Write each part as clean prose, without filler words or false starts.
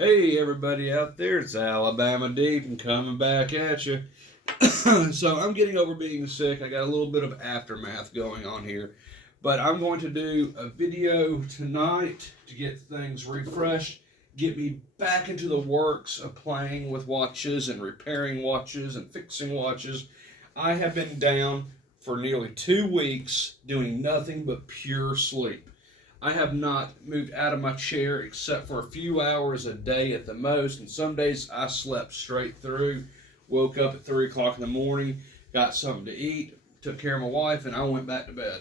Hey, everybody out there, it's Alabama Deep and coming back at you. So, I'm getting over being sick. I got a little bit of aftermath going on here. But I'm going to do a video tonight to get things refreshed, get me back into the works of playing with watches and repairing watches and fixing watches. I have been down for nearly 2 weeks doing nothing but pure sleep. I have not moved out of my chair except for a few hours a day at the most, and some days I slept straight through. Woke up at 3 o'clock in the morning, got something to eat, took care of my wife, and I went back to bed.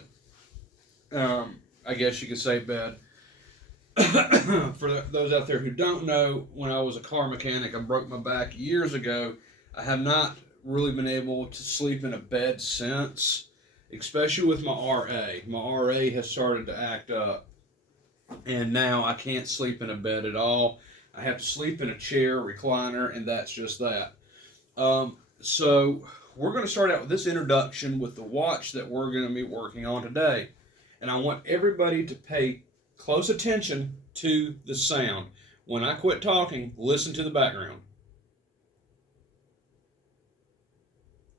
I guess you could say bed. For those out there who don't know, when I was a car mechanic, I broke my back years ago. I have not really been able to sleep in a bed since, especially with my RA. My RA has started to act up, and now I can't sleep in a bed at all. I have to sleep in a chair, recliner, and that's just that. So we're going to start out with this introduction with the watch that we're going to be working on today. And I want everybody to pay close attention to the sound. When I quit talking, listen to the background.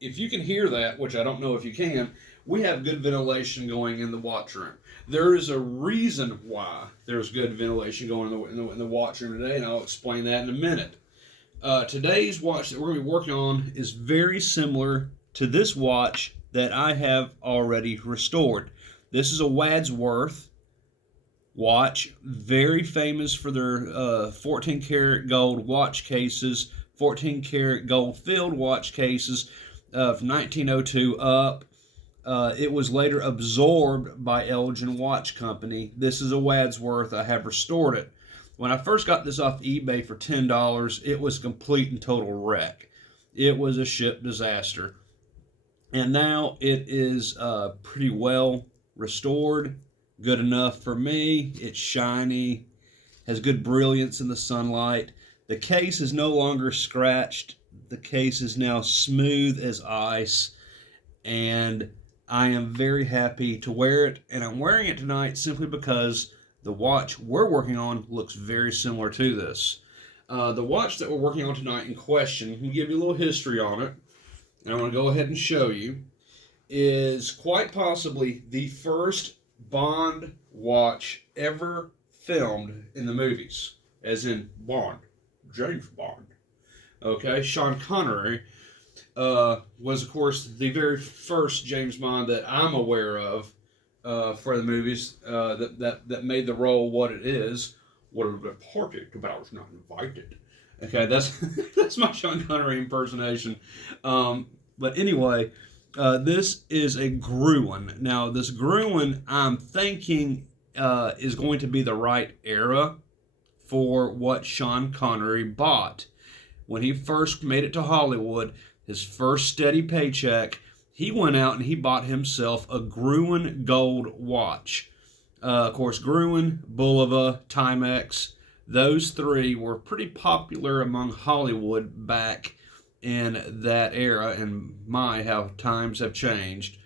If you can hear that, which I don't know if you can, we have good ventilation going in the watch room. There is a reason why there's good ventilation going in the watch room today, and I'll explain that in a minute. Today's watch that we're going to be working on is very similar to this watch that I have already restored. This is a Wadsworth watch, very famous for their 14 karat gold watch cases, 14 karat gold filled watch cases from 1902 up. It was later absorbed by Elgin Watch Company. This is a Wadsworth. I have restored it. When I first got this off eBay for $10, it was a complete and total wreck. It was a ship disaster. And now it is pretty well restored, good enough for me. It's shiny, has good brilliance in the sunlight. The case is no longer scratched. The case is now smooth as ice, and I am very happy to wear it, and I'm wearing it tonight simply because the watch we're working on looks very similar to this. The watch that we're working on tonight in question, let me give you a little history on it, and I'm going to go ahead and show you, is quite possibly the first Bond watch ever filmed in the movies, as in Bond, James Bond. Okay, Sean Connery was, of course, the very first James Bond that I'm aware of for the movies that made the role what it is. Would have reported, but I was not invited. Okay, that's that's my Sean Connery impersonation. But anyway, this is a Gruen. Now, this Gruen, I'm thinking, is going to be the right era for what Sean Connery bought. When he first made it to Hollywood, his first steady paycheck, he went out and he bought himself a Gruen gold watch. Of course, Gruen, Bulova, Timex, those three were pretty popular among Hollywood back in that era, and my, how times have changed.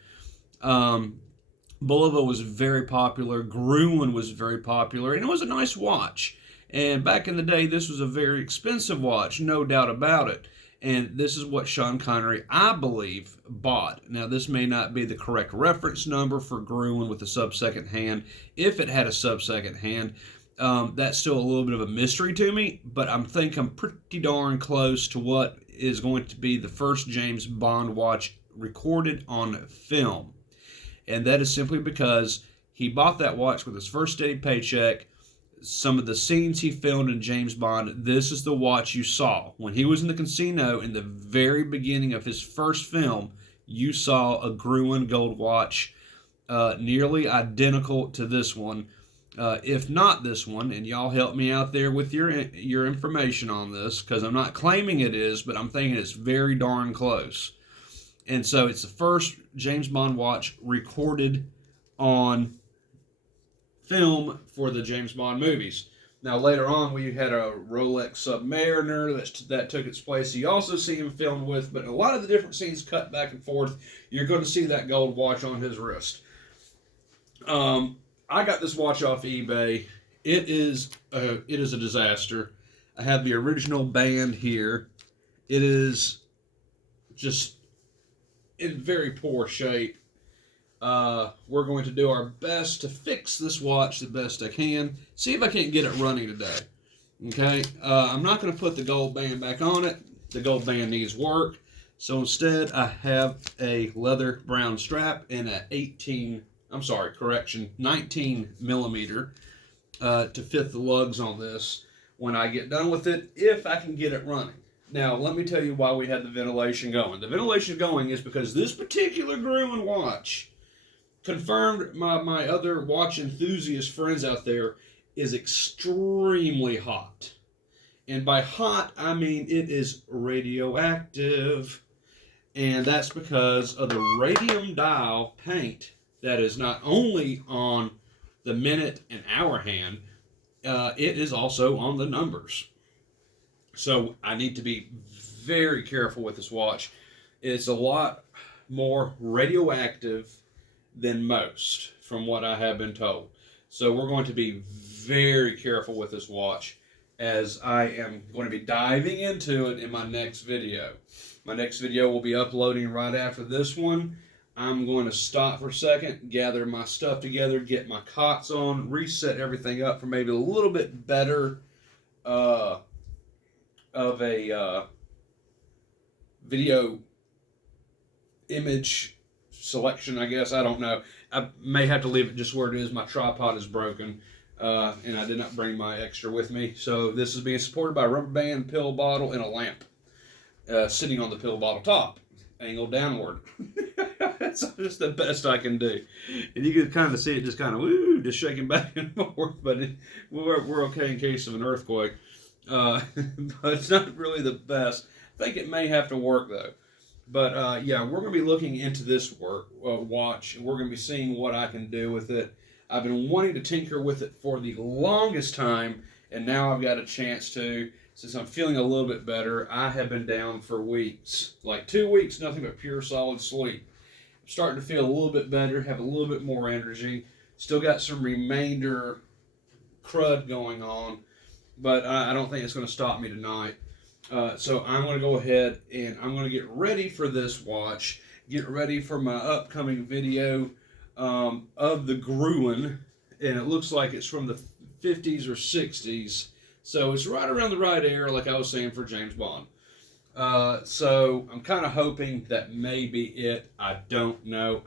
Bulova was very popular, Gruen was very popular, and it was a nice watch. And back in the day, this was a very expensive watch, no doubt about it. And this is what Sean Connery, I believe, bought. Now, this may not be the correct reference number for Gruen with a sub-second hand. If it had a sub-second hand, that's still a little bit of a mystery to me, but I think I'm pretty darn close to what is going to be the first James Bond watch recorded on film. And that is simply because he bought that watch with his first steady paycheck. Some of the scenes he filmed in James Bond, this is the watch you saw. When he was in the casino in the very beginning of his first film, you saw a Gruen gold watch nearly identical to this one. If not this one, and y'all help me out there with your information on this, because I'm not claiming it is, but I'm thinking it's very darn close. And so it's the first James Bond watch recorded on film for the James Bond movies. Now, later on, we had a Rolex Submariner that took its place. You also see him filmed with, but a lot of the different scenes cut back and forth. You're going to see that gold watch on his wrist. I got this watch off eBay. It is a disaster. I have the original band here. It is just in very poor shape. We're going to do our best to fix this watch the best I can. See if I can't get it running today. Okay, I'm not going to put the gold band back on it. The gold band needs work. So instead, I have a leather brown strap and a 19 millimeter to fit the lugs on this when I get done with it, if I can get it running. Now, let me tell you why we had the ventilation going. The ventilation going is because this particular Gruen watch, confirmed my other watch enthusiast friends out there, is extremely hot. And by hot, I mean it is radioactive. And that's because of the radium dial paint that is not only on the minute and hour hand, it is also on the numbers. So I need to be very careful with this watch. It's a lot more radioactive than most, from what I have been told. So we're going to be very careful with this watch, as I am going to be diving into it in my next video. My next video will be uploading right after this one. I'm going to stop for a second, gather my stuff together, get my cots on, reset everything up for maybe a little bit better of a video image selection, I guess. I don't know. I may have to leave it just where it is. My tripod is broken, and I did not bring my extra with me. So this is being supported by a rubber band, pill bottle, and a lamp sitting on the pill bottle top, angled downward. That's just the best I can do. And you can kind of see it just kind of, just shaking back and forth, but we're okay in case of an earthquake. But it's not really the best. I think it may have to work, though. But yeah, we're going to be looking into this watch, and we're going to be seeing what I can do with it. I've been wanting to tinker with it for the longest time, and now I've got a chance to. Since I'm feeling a little bit better, I have been down for weeks, like 2 weeks, nothing but pure solid sleep. I'm starting to feel a little bit better, have a little bit more energy. Still got some remainder crud going on, but I don't think it's going to stop me tonight. So I'm going to go ahead and I'm going to get ready for this watch, get ready for my upcoming video of the Gruen, and it looks like it's from the 50s or 60s. So it's right around the right era, like I was saying, for James Bond. So I'm kind of hoping that may be it. I don't know.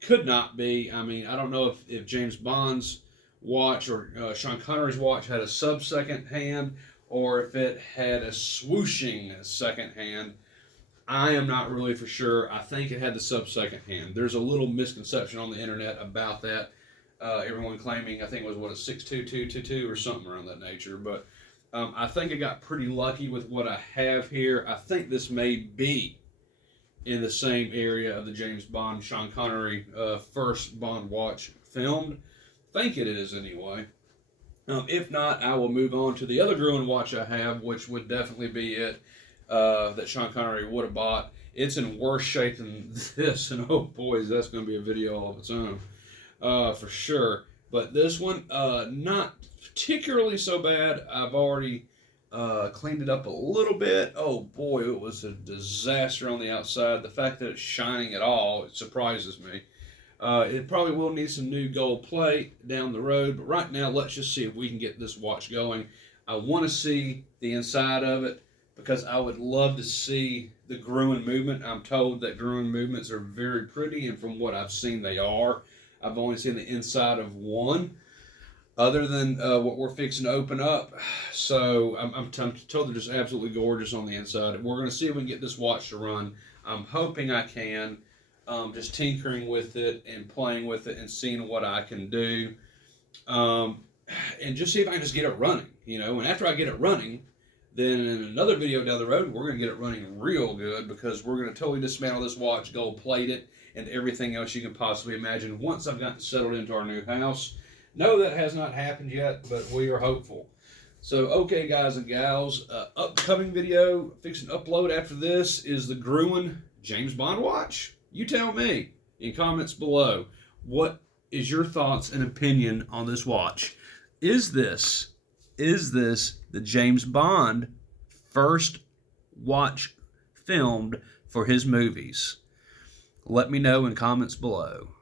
Could not be. I mean, I don't know if James Bond's watch or Sean Connery's watch had a sub-second hand, or if it had a swooshing second hand. I am not really for sure. I think it had the sub-second hand. There's a little misconception on the internet about that. Everyone claiming, I think it was, a 62222 or something around that nature. But I think I got pretty lucky with what I have here. I think this may be in the same area of the James Bond, Sean Connery first Bond watch filmed. I think it is anyway. If not, I will move on to the other Gruen watch I have, which would definitely be it, that Sean Connery would have bought. It's in worse shape than this, and oh boys, that's going to be a video all of its own. For sure. But this one, not particularly so bad. I've already cleaned it up a little bit. Oh boy, it was a disaster on the outside. The fact that it's shining at all, it surprises me. It probably will need some new gold plate down the road, but right now let's just see if we can get this watch going. I want to see the inside of it because I would love to see the Gruen movement. I'm told that Gruen movements are very pretty, and from what I've seen, they are. I've only seen the inside of one, other than what we're fixing to open up. So I'm told they're just absolutely gorgeous on the inside. We're going to see if we can get this watch to run. I'm hoping I can. Just tinkering with it and playing with it and seeing what I can do. And just see if I can just get it running, And after I get it running, then in another video down the road, we're going to get it running real good, because we're going to totally dismantle this watch, gold plate it, and everything else you can possibly imagine once I've gotten settled into our new house. No, that has not happened yet, but we are hopeful. So, okay, guys and gals, upcoming video, fixing to upload after this, is the Gruen James Bond watch. You tell me in comments below, what is your thoughts and opinion on this watch? Is this is this the James Bond first watch filmed for his movies? Let me know in comments below.